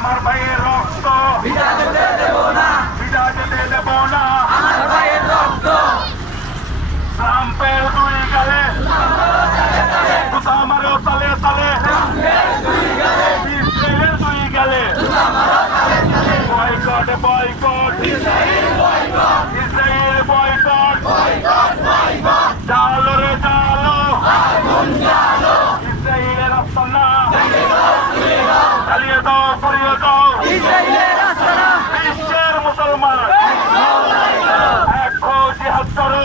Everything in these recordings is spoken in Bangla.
আমার ভাইয়ের রক্ত বিনা যেতে দেব না, বিনা যেতে দেব না। আমার ভাইয়ের রক্ত ট্রাম্পের দুই গালে জুতা মারো তালে তালে, ইসরায়েলের দুই গালে বয়কট বয়কট ইসরায়েল বয়কট, জালো রে জালো ইসরায়েলের আস্তানা চালিয়ে দাও পুড়িয়ে দাও। ইসরায়েলের আস্তানা বিশ্বের মুসলমান এক হো, জিহাদ করো,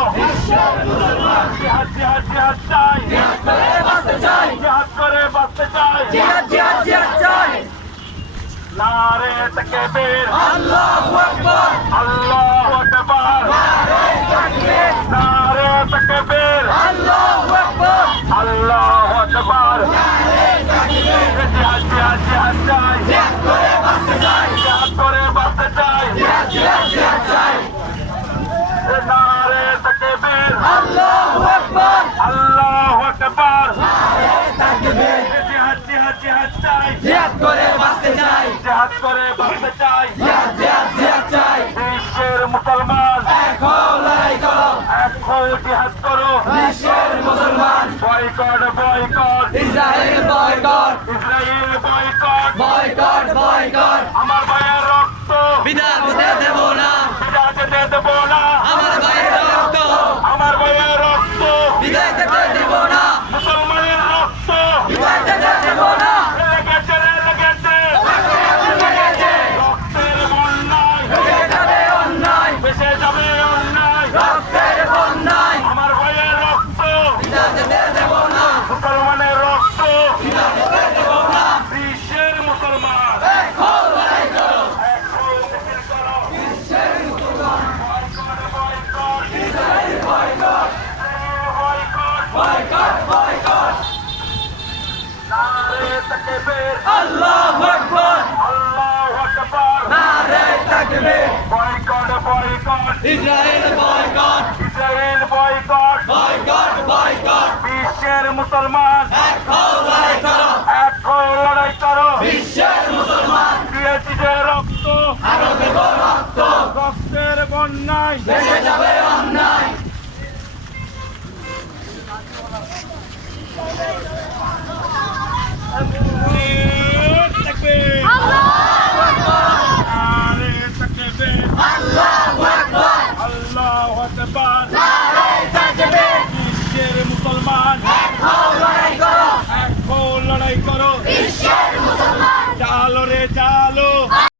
জিহাদ জিহাদ জিহাদ চাই, বাঁচতে চাই, জিহাদ করে বাঁচতে চাই। জিহাদ জিহাদ জিহাদ চাই। নারে তাকবীর, আল্লাহু আকবার, আল্লাহু আকবার, নারে তাকবীর, আল্লাহু আকবার, আল্লাহু আকবার। জিহাদ জিহাদ জিহাদ চাই, জিহাদ করে বাঁচতে চাই, জিহাদ করে বাঁচতে চাই। জিহাদ জিহাদ জিহাদ চাই। নারে তাকবীর, আল্লাহু আকবার, আল্লাহু আকবার, তাকবীর, জিহাদ জিহাদ জিহাদ চাই, জিহাদ করে বাঁচতে চাই, জিহাদ করে বাঁচতে চাই। জিহাদ জিহাদ জিহাদ চাই। বিশ্বের মুসলমান এক হও, লড়াই করো, এক হো, জিহাদ করো, বিশ্বের মুসলমান, boycott boycott Israel boycott, Israel boycott. Boycott boycott. আমার ভাইয়ের রক্ত বিনা যেতে দেব না, বিনা যেতে দেব না। আমার ভাইয়ের রক্ত আমার ভাইয়ের রক্ত বিদায় যেতে দেব না, মুসলমানের রক্ত বিদায় যেতে দেব না। লেগেছে রে লেগেছে, লেগেছে, রক্তের বন্যায় লেগে যাবে অন্যায়, বেঁচে যাবে অন্যায়। রক্তের বন্যায়, আমার ভাইয়ের রক্ত বিদায় যেতে দেব না, মুসলমানের রক্ত বিদায় যেতে দেব না। বিশ্বের মুসলমান এক হও, লড়াই করো, এক হো, মিছিল করো, বিশ্বের মুসলমান, boycott boycott Israel boycott, Israel boycott. Boycott boycott. নারে তাকবীর, আল্লাহু আকবার, আল্লাহু আকবার, নারে তাকবীর, boycott boycott Israel boycott, Israel boycott. Boycott boycott. বিশ্বের মুসলমান এক হও, লড়াই করো, এক হো, লড়াই করো, বিশ্বের মুসলমান, দিয়েছি যে রক্ত আরো দেব রক্ত, রক্তের বন্যায় বেঁচে যাবে অন্যায়। তাকবীর, নারে তাকবীর, আল্লাহু আকবার, আল্লাহু আকবার। নারে তাকবীর, বিশ্বের মুসলমান এক হও, লড়াই করো, এক হো, লড়াই করো, বিশ্বের মুসলমান, জালো রে জালো